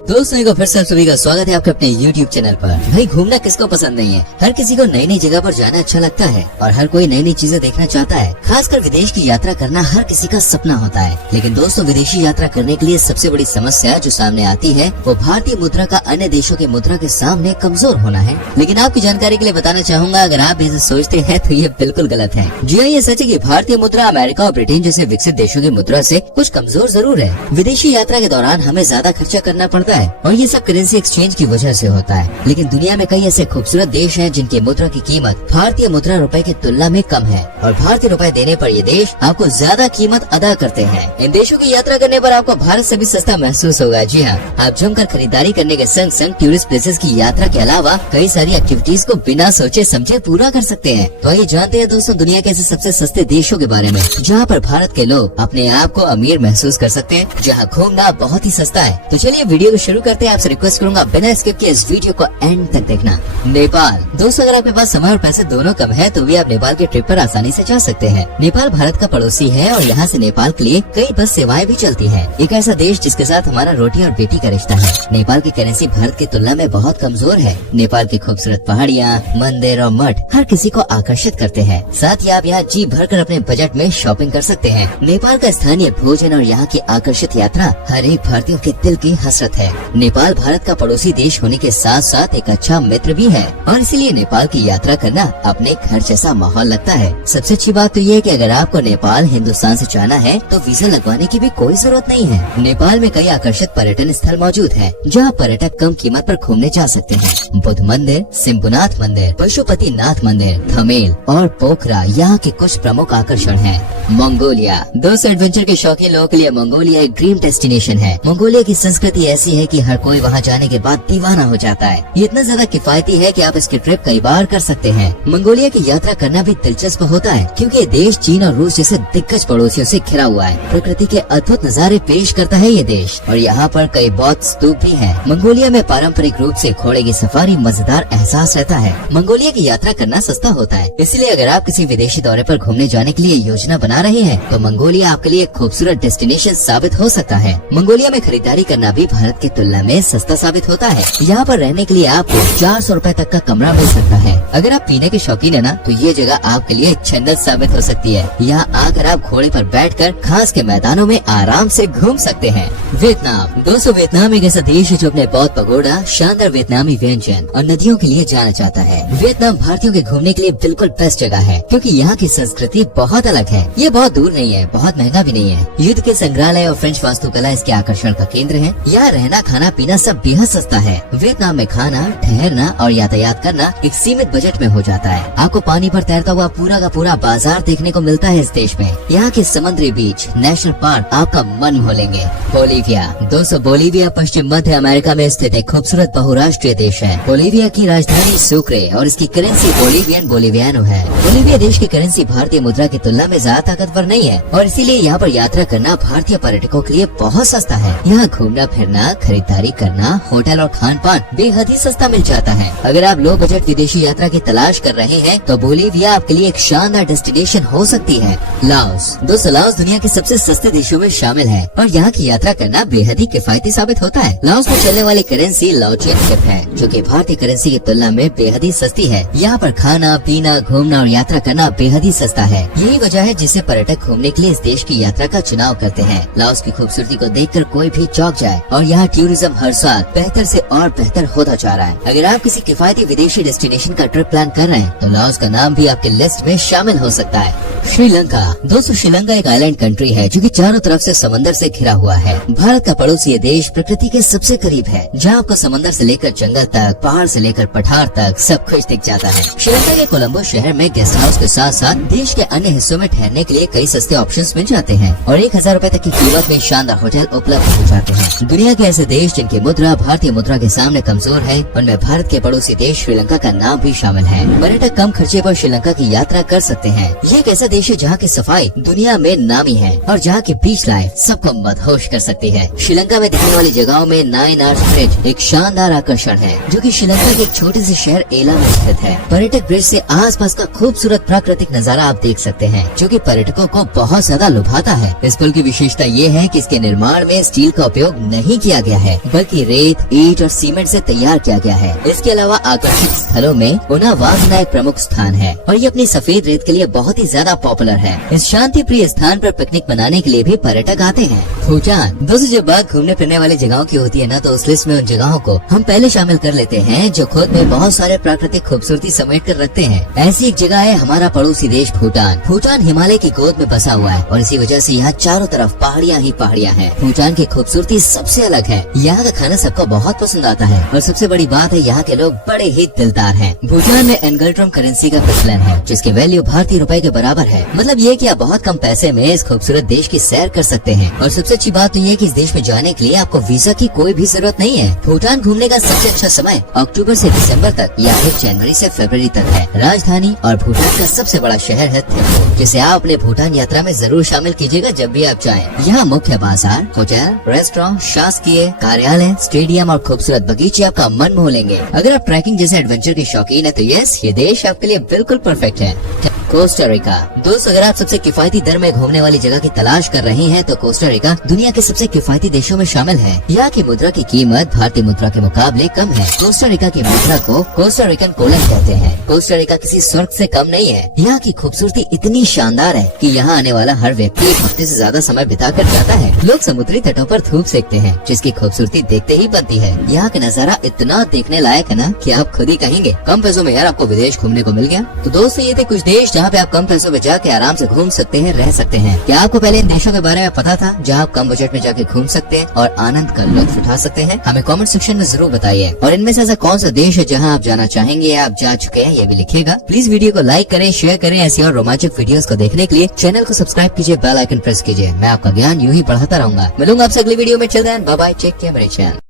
दोस्तों एक बार फिर से आप सभी का स्वागत है आपके अपने YouTube चैनल पर। भाई घूमना किसको पसंद नहीं है। हर किसी को नई नई जगह पर जाना अच्छा लगता है और हर कोई नई नई चीजें देखना चाहता है। खासकर विदेश की यात्रा करना हर किसी का सपना होता है। लेकिन दोस्तों विदेशी यात्रा करने के लिए सबसे बड़ी समस्या जो सामने आती है वो भारतीय मुद्रा का अन्य देशों की मुद्रा के सामने कमजोर होना है। लेकिन आपकी जानकारी के लिए बताना चाहूंगा, अगर आप ऐसे सोचते हैं तो ये बिल्कुल गलत है। जी हाँ, ये सच है कि भारतीय मुद्रा अमेरिका और ब्रिटेन जैसे विकसित देशों की मुद्रा से कुछ कमजोर जरूर है। विदेशी यात्रा के दौरान हमें ज्यादा खर्चा करना पड़ता है और ये सब करेंसी एक्सचेंज की वजह से होता है। लेकिन दुनिया में कई ऐसे खूबसूरत देश हैं जिनकी मुद्रा की कीमत भारतीय मुद्रा रुपए की तुलना में कम है और भारतीय रुपए देने पर ये देश आपको ज्यादा कीमत अदा करते हैं। इन देशों की यात्रा करने पर आपको भारत से भी सस्ता महसूस होगा। जी हाँ, आप जमकर खरीदारी करने के संग संग टूरिस्ट प्लेसेस की यात्रा के अलावा कई सारी एक्टिविटीज को बिना सोचे समझे पूरा कर सकते हैं। तो आइए जानते हैं दोस्तों दुनिया के ऐसे सबसे सस्ते देशों के बारे में जहाँ पर भारत के लोग अपने आप को अमीर महसूस कर सकते हैं, जहाँ घूमना बहुत ही सस्ता है। तो चलिए वीडियो को शुरू करते हैं। आपसे रिक्वेस्ट करूंगा बिना स्किप किए इस वीडियो को एंड तक देखना। नेपाल दोस्तों, अगर आपके पास समय और पैसे दोनों कम है तो भी आप नेपाल के ट्रिप पर आसानी से जा सकते हैं। नेपाल भारत का पड़ोसी है और यहाँ से नेपाल के लिए कई बस सेवाएं भी चलती हैं। एक ऐसा देश जिसके साथ हमारा रोटी और बेटी का रिश्ता है। नेपाल की करेंसी भारत की तुलना में बहुत कमजोर है। नेपाल की खूबसूरत पहाड़ियाँ, मंदिर और मठ हर किसी को आकर्षित करते हैं। साथ ही आप यहाँ जी भरकर अपने बजट में शॉपिंग कर सकते हैं। नेपाल का स्थानीय भोजन और यहाँ की आकर्षित यात्रा हर एक भारतीय के दिल की हसरत है। नेपाल भारत का पड़ोसी देश होने के साथ साथ एक अच्छा मित्र भी है और इसीलिए नेपाल की यात्रा करना अपने घर जैसा माहौल लगता है। सबसे अच्छी बात तो ये है कि अगर आपको नेपाल हिंदुस्तान से जाना है तो वीजा लगवाने की भी कोई जरूरत नहीं है। नेपाल में कई आकर्षक पर्यटन स्थल मौजूद हैं, जहाँ पर्यटक कम कीमत पर घूमने जा सकते हैं। बुद्ध मंदिर, सिंबुनाथ मंदिर, पशुपतिनाथ मंदिर, थमेल और पोखरा यहाँ के कुछ प्रमुख आकर्षण हैं। मंगोलिया दोस्तों, एडवेंचर के शौकीन लोगों के लिए मंगोलिया एक ड्रीम डेस्टिनेशन है। मंगोलिया की संस्कृति ऐसी है कि हर कोई वहाँ जाने के बाद दीवाना हो जाता है। ये इतना ज्यादा किफायती है कि आप इसकी ट्रिप कई बार कर सकते हैं। मंगोलिया की यात्रा करना भी दिलचस्प होता है क्योंकि ये देश चीन और रूस जैसे दिग्गज पड़ोसियों से घिरा हुआ है। प्रकृति के अद्भुत नज़ारे पेश करता है ये देश और यहाँ पर कई बौद्ध स्तूप भी हैं। मंगोलिया में पारंपरिक रूप से घोड़े की सफारी मजेदार एहसास रहता है। मंगोलिया की यात्रा करना सस्ता होता है, इसलिए अगर आप किसी विदेशी दौरे पर घूमने जाने के लिए योजना बना रहे हैं तो मंगोलिया आपके लिए एक खूबसूरत डेस्टिनेशन साबित हो सकता है। मंगोलिया में खरीदारी करना भी भारत की तुलना में सस्ता साबित होता है। यहाँ पर रहने के लिए आपको 400 रुपए तक का कमरा मिल सकता है। अगर आप पीने के शौकीन है ना तो ये जगह आपके लिए जन्नत साबित हो सकती है। यहाँ आकर आप घोड़े पर बैठकर घास के मैदानों में आराम से घूम सकते हैं। वियतनाम दोस्तों, वियतनाम एक ऐसा देश है जो अपने बौद्ध पगोड़ा, शानदार वियतनामी व्यंजन और नदियों के लिए जाना जाता है। वियतनाम भारतीयों के घूमने के लिए बिल्कुल बेस्ट जगह है क्योंकि यहाँ की संस्कृति बहुत अलग है। ये बहुत दूर नहीं है, बहुत महंगा भी नहीं है। युद्ध के संग्रहालय और फ्रेंच वास्तुकला इसके आकर्षण का केंद्र है। यहाँ रहना, खाना पीना सब बेहद सस्ता है। वियतनाम में खाना, ठहरना और यातायात करना एक सीमित बजट में हो जाता है। आपको पानी पर तैरता हुआ पूरा का पूरा बाजार देखने को मिलता है इस देश में। यहाँ के समुद्री बीच, नेशनल पार्क आपका मन मोह लेंगे। बोलीविया दोस्तों, बोलीविया पश्चिम मध्य अमेरिका में स्थित एक खूबसूरत बहुराष्ट्रीय देश है। बोलीविया की राजधानी सुक्रे और इसकी करेंसी बोलीवियन बोलीवियानो है। बोलीविया देश की करेंसी भारतीय मुद्रा की तुलना में ज्यादा ताकतवर नहीं है और इसीलिए यहाँ पर यात्रा करना भारतीय पर्यटकों के लिए बहुत सस्ता है। यहाँ घूमना फिरना, खरीदारी करना, होटल और खान पान बेहद ही सस्ता मिल जाता है। अगर आप लो बजट विदेशी यात्रा की तलाश कर रहे हैं तो बोलीविया आपके लिए एक शानदार डेस्टिनेशन हो सकती है। लाओस दोस्तों, लाओस दुनिया के सबसे सस्ते देशों में शामिल है और यहाँ की यात्रा करना बेहद ही किफायती साबित होता है। लाओस में चलने वाली करेंसी लाओचियन सिप है जो कि भारतीय करेंसी की तुलना में बेहद ही सस्ती है। यहाँ पर खाना पीना, घूमना और यात्रा करना बेहद ही सस्ता है। यही वजह है जिससे पर्यटक घूमने के लिए इस देश की यात्रा का चुनाव करते हैं। लाओस की खूबसूरती को देखकर कोई भी चौंक जाए और यहाँ टूरिज्म हर साल बेहतर से और बेहतर होता जा रहा है। अगर आप किसी किफायती विदेशी डेस्टिनेशन का ट्रिप प्लान कर रहे हैं तो लाओस का नाम भी आपके लिस्ट में शामिल हो सकता है। श्रीलंका दोस्तों, श्रीलंका एक आइलैंड कंट्री है जो कि चारों तरफ से समंदर से घिरा हुआ है। भारत का पड़ोसी ये देश प्रकृति के सबसे करीब है, जहाँ आपको समंदर से लेकर जंगल तक, पहाड़ से लेकर पठार तक सब कुछ दिख जाता है। श्रीलंका के कोलंबो शहर में गेस्ट हाउस के साथ साथ देश के अन्य हिस्सों में ठहरने के लिए कई सस्ते ऑप्शंस मिल जाते हैं और 1000 रुपए तक की कीमत में शानदार होटल उपलब्ध हो जाते हैं। दुनिया के ऐसे देश जिनकी मुद्रा भारतीय मुद्रा के सामने कमजोर है, उनमें भारत के पड़ोसी देश श्रीलंका का नाम भी शामिल है। पर्यटक कम खर्चे पर श्रीलंका की यात्रा कर सकते हैं। ये एक ऐसा देश है जहाँ की सफाई दुनिया में नामी है और जहाँ की बीच लाइफ सबको मदहोश कर सकती है। श्रीलंका में दिखने वाली जगहों में 9 आर्च ब्रिज एक शानदार आकर्षण है जो कि श्रीलंका के एक छोटे से शहर एला में स्थित है। पर्यटक ब्रिज से आसपास का खूबसूरत प्राकृतिक नजारा आप देख सकते हैं जो कि पर्यटकों को बहुत ज्यादा लुभाता है। इस पुल की विशेषता ये है कि इसके निर्माण में स्टील का उपयोग नहीं किया गया है, बल्कि रेत, ईंट और सीमेंट से तैयार किया गया है। इसके अलावा आकर्षक स्थलों में उनावागना एक प्रमुख स्थान है और ये अपनी सफेद रेत के लिए बहुत ही ज्यादा पॉपुलर है। इस शांति प्रिय स्थान पर पिकनिक मनाने के लिए भी पर्यटक आते हैं। भूटान। दोस्तों, जब बात घूमने फिरने वाली जगहों की होती है ना, तो उस लिस्ट में उन जगहों को हम पहले शामिल कर लेते हैं जो खुद में बहुत सारे प्राकृतिक खूबसूरती समेट कर रखते हैं। ऐसी एक जगह है हमारा पड़ोसी देश भूटान। भूटान हिमालय की गोद में बसा हुआ है और इसी वजह से यहाँ चारों तरफ पहाड़ियाँ ही पहाड़ियाँ हैं। भूटान की खूबसूरती सबसे अलग है। यहाँ का खाना सबको बहुत पसंद आता है और सबसे बड़ी बात है यहाँ के लोग बड़े ही दिलदार हैं। भूटान में एंगल्ट्रम करेंसी का प्रचलन है जिसकी वैल्यू भारतीय रुपए के बराबर है। मतलब ये कि आप बहुत कम पैसे में इस खूबसूरत देश की सैर कर सकते हैं। और सबसे अच्छी बात तो ये कि इस देश में जाने के लिए आपको वीजा की कोई भी जरूरत नहीं है। भूटान घूमने का सबसे अच्छा समय अक्टूबर से दिसंबर तक या 1 जनवरी से फरवरी तक है। राजधानी और भूटान का सबसे बड़ा शहर है थिम्पू, जिसे आप अपने भूटान यात्रा में जरूर शामिल कीजिएगा जब भी आप जाएं। यहाँ मुख्य बाजार, होटल, रेस्टोरेंट, शासकीय कार्यालय, स्टेडियम और खूबसूरत बगीचे आपका मन मोह लेंगे। अगर आप ट्रैकिंग जैसे एडवेंचर के शौकीन है तो यस, ये देश आपके लिए बिल्कुल परफेक्ट है। Costa Rica. दोस्तों, अगर आप सबसे किफायती दर में घूमने वाली जगह की तलाश कर रहे हैं तो कोस्टा रिका दुनिया के सबसे किफायती देशों में शामिल है। यहाँ की मुद्रा की कीमत भारतीय मुद्रा के मुकाबले कम है। कोस्टा रिका की मुद्रा को कोस्टा रिकन कोलन कहते हैं। कोस्टा रिका किसी स्वर्ग से कम नहीं है। यहाँ की खूबसूरती इतनी शानदार है कि यहाँ आने वाला हर व्यक्ति 1 हफ्ते से ज्यादा समय बिता कर जाता है। लोग समुद्री तटों पर धूप सेकते हैं जिसकी खूबसूरती देखते ही बनती है। यहाँ का नजारा इतना देखने लायक है ना कि आप खुद ही कहेंगे कम पैसों में यार आपको विदेश घूमने को मिल गया। तो दोस्तों, ये थे कुछ देश जहाँ पे आप कम पैसों में जाके आराम से घूम सकते हैं, रह सकते हैं। क्या आपको पहले इन देशों के बारे में पता था जहाँ आप कम बजट में जाके घूम सकते हैं और आनंद का लुत्फ उठा सकते हैं? हमें कमेंट सेक्शन में जरूर बताइए। और इनमें से ऐसा कौन सा देश है जहाँ आप जाना चाहेंगे या आप जा चुके हैं, ये भी लिखिएगा। प्लीज वीडियो को लाइक करें, शेयर करें। ऐसी और रोमांचक वीडियोस को देखने के लिए चैनल को सब्सक्राइब कीजिए, बेल आइकन प्रेस कीजिए। मैं आपका ज्ञान यूं ही बढ़ाता रहूंगा। मिलूंगा आपसे अगली वीडियो में। चल then, bye bye, take care मेरे चैनल।